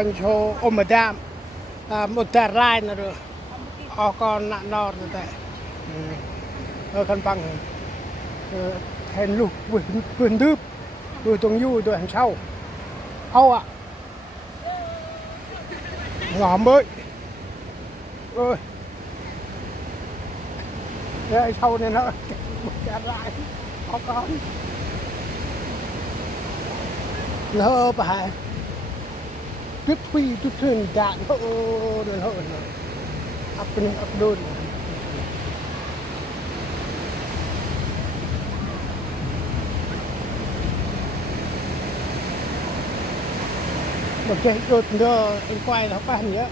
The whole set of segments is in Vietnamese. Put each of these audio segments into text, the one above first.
anh cho ôm mà đam một tờ rai nữa rồi con nạn nọ rồi tại con bằng hèn lục vườn đướp vườn tuồng du rồi hàng sau âu ạ ngõ mới ơi đây sau này nó một tờ rai con nó bà tiếp phi tiếp thuyền đạn hộ đơn hộ ấp đôn một cái đột nữa anh quay nó phải nhớ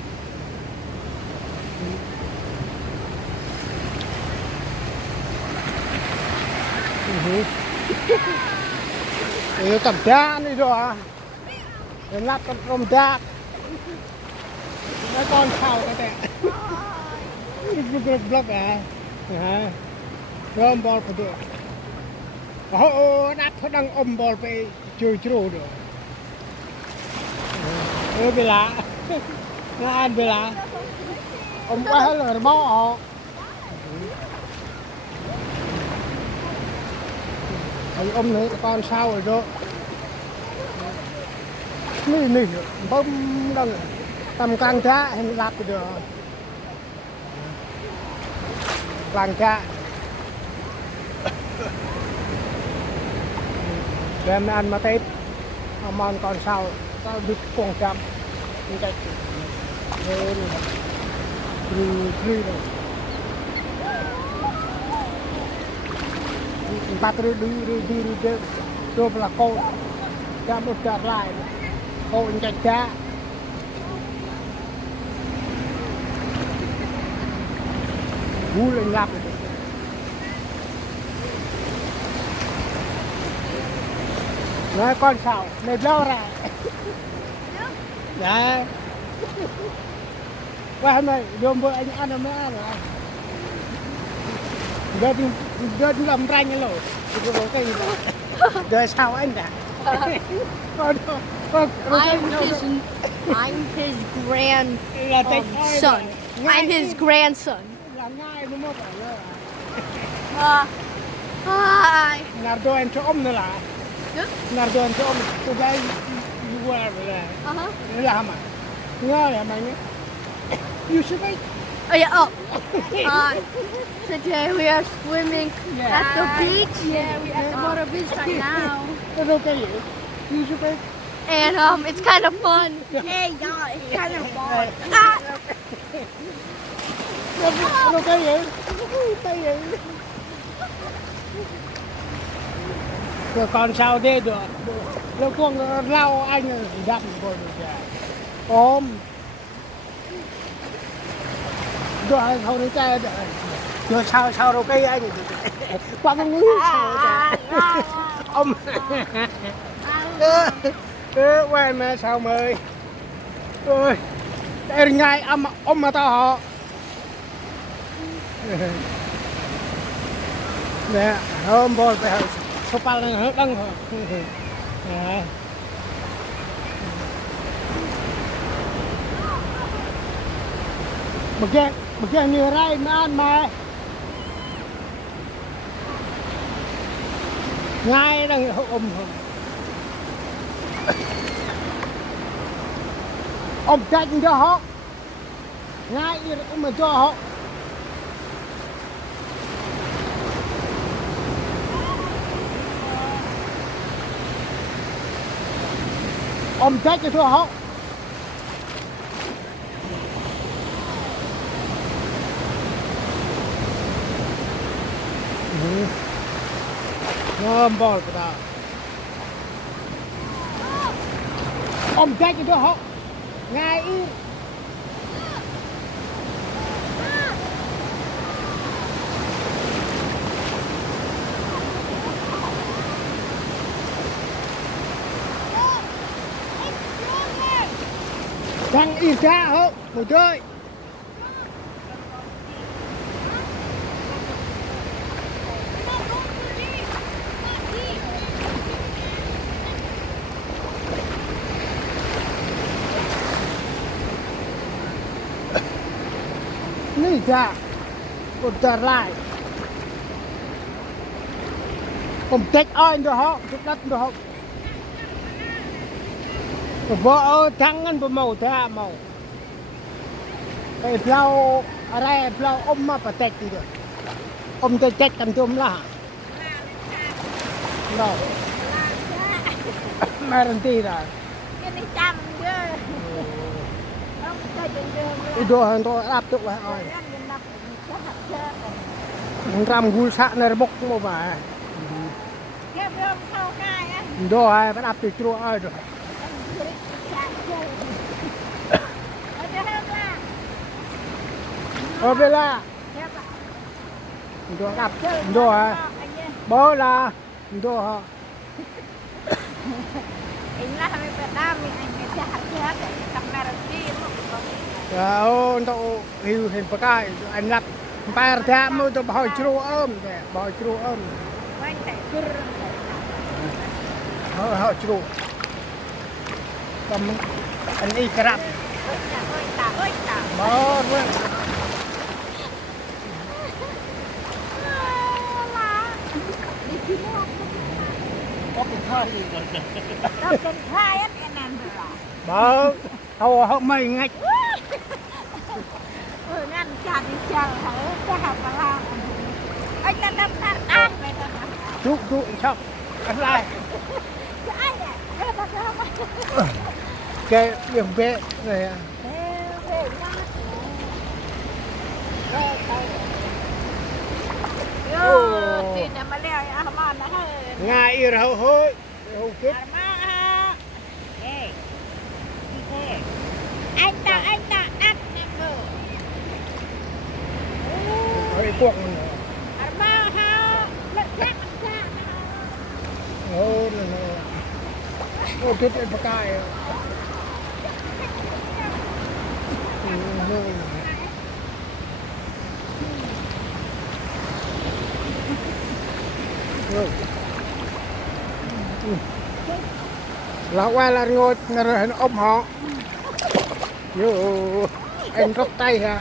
cầm đá đi rồi lắp con tôm đá mấy con sau cái tệ block à ôm ball phải được đắtเขาđang ôm ballไปchơi chơi đượcเวลางานเวลาอมไปให้เลยมอออกไอ้อมนี่ตอนเช้าเลยด้วยนี่บึ้มดังทำกลางจ้าให้มันรับไปเด้อกลางจ้าเดินอันมาเต็มเอามันก่อนเช้าก็ดึกกงจำนี่ใจเดินคือเลยบัตรดูดูปลาโก้จะมุดจะไล่โก้ใจจ้าvui lên ngập nói con sao này lâu rồi dạ qua hôm nay đêm bữa anh ăn mới ăn rồi đi làm ranh rồi cái đời sao anh đã I'm his grandson. I'm his grandson. Hi. Nardo anh cho ông nữa là. Nardo anh cho ông tôi đây đi qua rồi là. Nó làm à? Nghe là mày nhé. You should be. Oh yeah. Oh. Today we are swimming at the beach. Yeah, we at the water beach right now. It's okay. You should be. And it's kind of fun. Hey y'all, it's kind of fun. Nó cái gì? Cái gì? Rồi còn sao thế được? Nó con lau anh dặm rồi ôm. Rồi không thấy trai rồi sao đâu cây anh qua con núi sao trai ông quen mà sao mời ơi đây ngay ông mà tao họ nè hôm bò phải số ba này hết đăng rồi một cái như rai mà ăn mà ngay đang ôm cạnh cho họ ngay mà cho họ ôm cạnh cho họ ôm bò của ta ôm cạnh cho họ ngay đang yên cha hả ngồi chơi นี่จ้ะอุตรายผมเต็กอ้อยด้วยฮะทุกนัดด้วยฮะผมบอกทั้งนั้นผมเมาแท้เมาไอ้เพลาอะไรเพลาอมมาประเต็กดีด้วยอมจะเจ็กกันจุ่มละเราไม่รันตีได้ cái này chăm chứ ông chơi chơi chơi อีโดหันตัวรับตุกไว้อ้อย ăn nhìn mặt chắc hạt chơi มึงรำกูสะในระบบมาบ่า cái rơm thau cay á อีโดให้มันอับติดตัวอ้อยด้วย chặt chơi ở đây hơn là เอาเวลา theo bạn อีโดรับ chơi อีโดให้ anh nhé บ่ละอีโดฮะ anh là hai bên đam anh người cha hạt chơi hết cầm mẹ rồi đi luôn เอาตัวหิวเห็นปะกายอันรับไปแท้มือตัวบ่อยชรูเอิ่มแต่บ่อยชรูเอิ่ม anh phải cứ เขาชรูก็มันอันนี้กระดับ ơi tạ บ่เรื่อง có cần khai á anh em rồi บ่เขาไม่งัด ngăn chặt đi chờ thử cái hạt bà la anh ta đâm ta ăn vậy thôi ทุกชอบอะไร ai nè cái ta không แกเบี่ยงเบะเลยอ่ะ thì nhà mà leo à mà nó hơi ง่ายอีเราเฮ้ยเราคิด à mà ê ê anh ta ăn nè bơ เฮ้ยพวกมัน à mà ha lật chắc nó โอ้นั่นน่ะโอ้คิดเป็นปะกายเราว่าเรางดเราเห็นอมหออยู่เอ็นรกไตฮะ